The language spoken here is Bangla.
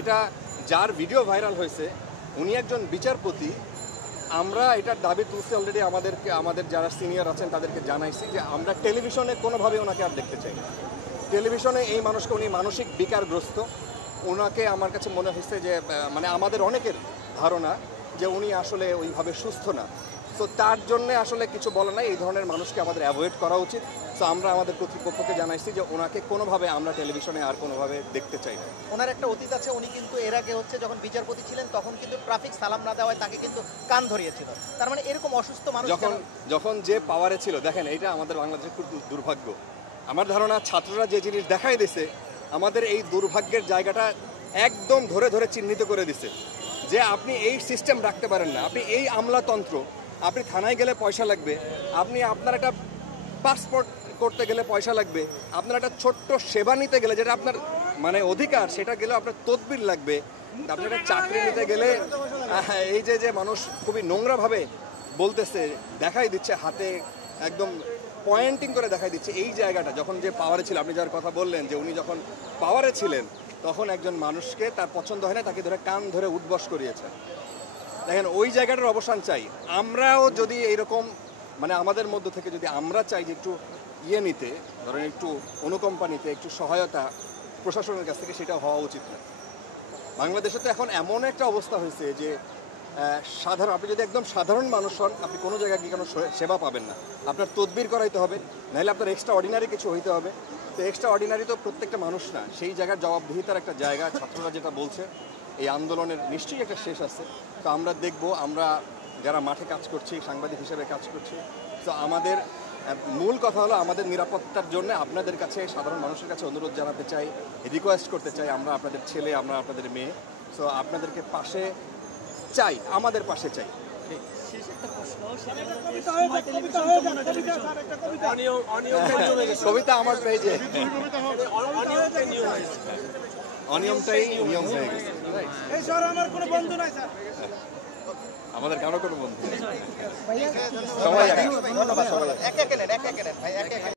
এটা যার ভিডিও ভাইরাল হয়েছে উনি একজন বিচারপতি। আমরা এটার দাবি তুলছি অলরেডি, আমাদের যারা সিনিয়র আছেন তাদেরকে জানাইছি যে আমরা টেলিভিশনে কোনোভাবে ওনাকে আর দেখতে চাই না। টেলিভিশনে এই মানুষকে, উনি মানসিক বিকারগ্রস্ত। ওনাকে আমার কাছে মনে হয়েছে যে মানে আমাদের অনেকের ধারণা যে উনি আসলে ওইভাবে সুস্থ না। সো তার জন্যে আসলে কিছু বলা নাই, এই ধরনের মানুষকে আমাদের অ্যাভয়েড করা উচিত। সো আমরা আমাদের কর্তৃপক্ষকে জানাইছি যে ওনাকে কোনোভাবে আমরা টেলিভিশনে আর কোনোভাবে দেখতে চাই না। ওনার একটা অতীত আছে, উনি কিন্তু এর আগে যখন বিচারপতি ছিলেন তখন কিন্তু ট্রাফিক সালাম না দেওয়ায় তাকে কিন্তু কান ধরিয়েছিল। তার মানে এরকম অসুস্থ মানুষ যখন যে পাওয়ারে ছিল, দেখেন এটা আমাদের বাংলাদেশের খুব দুর্ভাগ্য। আমার ধারণা ছাত্ররা যে জিনিস দেখাই দিছে আমাদের এই দুর্ভাগ্যের জায়গাটা একদম ধরে ধরে চিহ্নিত করে দিছে যে আপনি এই সিস্টেম রাখতে পারেন না, আপনি এই আমলাতন্ত্র, আপনি থানায় গেলে পয়সা লাগবে, আপনি আপনার একটা পাসপোর্ট করতে গেলে পয়সা লাগবে, আপনার একটা ছোট্ট সেবা নিতে গেলে যেটা আপনার মানে অধিকার সেটা গেলে আপনার তদবির লাগবে, আপনার একটা চাকরি নিতে গেলে এই যে মানুষ খুবই নোংরাভাবে বলতেছে, দেখাই দিচ্ছে হাতে একদম পয়েন্টিং করে দেখাই দিচ্ছে এই জায়গাটা। যখন যে পাওয়ারে ছিল, আপনি যার কথা বললেন যে উনি যখন পাওয়ারে ছিলেন তখন একজন মানুষকে তার পছন্দ হয় না, তাকে ধরে কান ধরে উঠবস করিয়েছে। দেখেন ওই জায়গাটার অবসান চাই। আমরাও যদি এইরকম মানে আমাদের মধ্য থেকে যদি আমরা চাই যে একটু নিতে, ধরেন একটু অনুকম্পা নিতে, একটু সহায়তা প্রশাসনের কাছ থেকে, সেটা হওয়া উচিত না। বাংলাদেশে তো এখন এমন একটা অবস্থা হয়েছে যে আপনি যদি একদম সাধারণ মানুষ হন, আপনি কোনো জায়গায় গিয়ে কোনো সেবা পাবেন না, আপনার তদবির করাইতে হবে, নাহলে আপনার এক্সট্রা অর্ডিনারি কিছু হইতে হবে। তো এক্সট্রা অর্ডিনারি তো প্রত্যেকটা মানুষ না, সেই জায়গার জবাবদিহিতার একটা জায়গা। ছাত্ররা যেটা বলছে এই আন্দোলনের নিশ্চয়ই একটা শেষ আছে। তো আমরা দেখব, আমরা যারা মাঠে কাজ করছি, সাংবাদিক হিসেবে কাজ করছি, তো আমাদের মূল কথা হলো আমাদের নিরাপত্তার জন্য আপনাদের কাছে, সাধারণ মানুষের কাছে অনুরোধ জানাতে চাই, রিকোয়েস্ট করতে চাই, আমরা আপনাদের ছেলে, আমরা আপনাদের মেয়ে। সো আপনাদেরকে পাশে চাই, আমাদের পাশে চাই। কবিতা আমার পেজে, অনিয়মটাই নিয়ম হয়ে গেছে। আমাদের কারো কোনো বন্ধু নেই, সবাই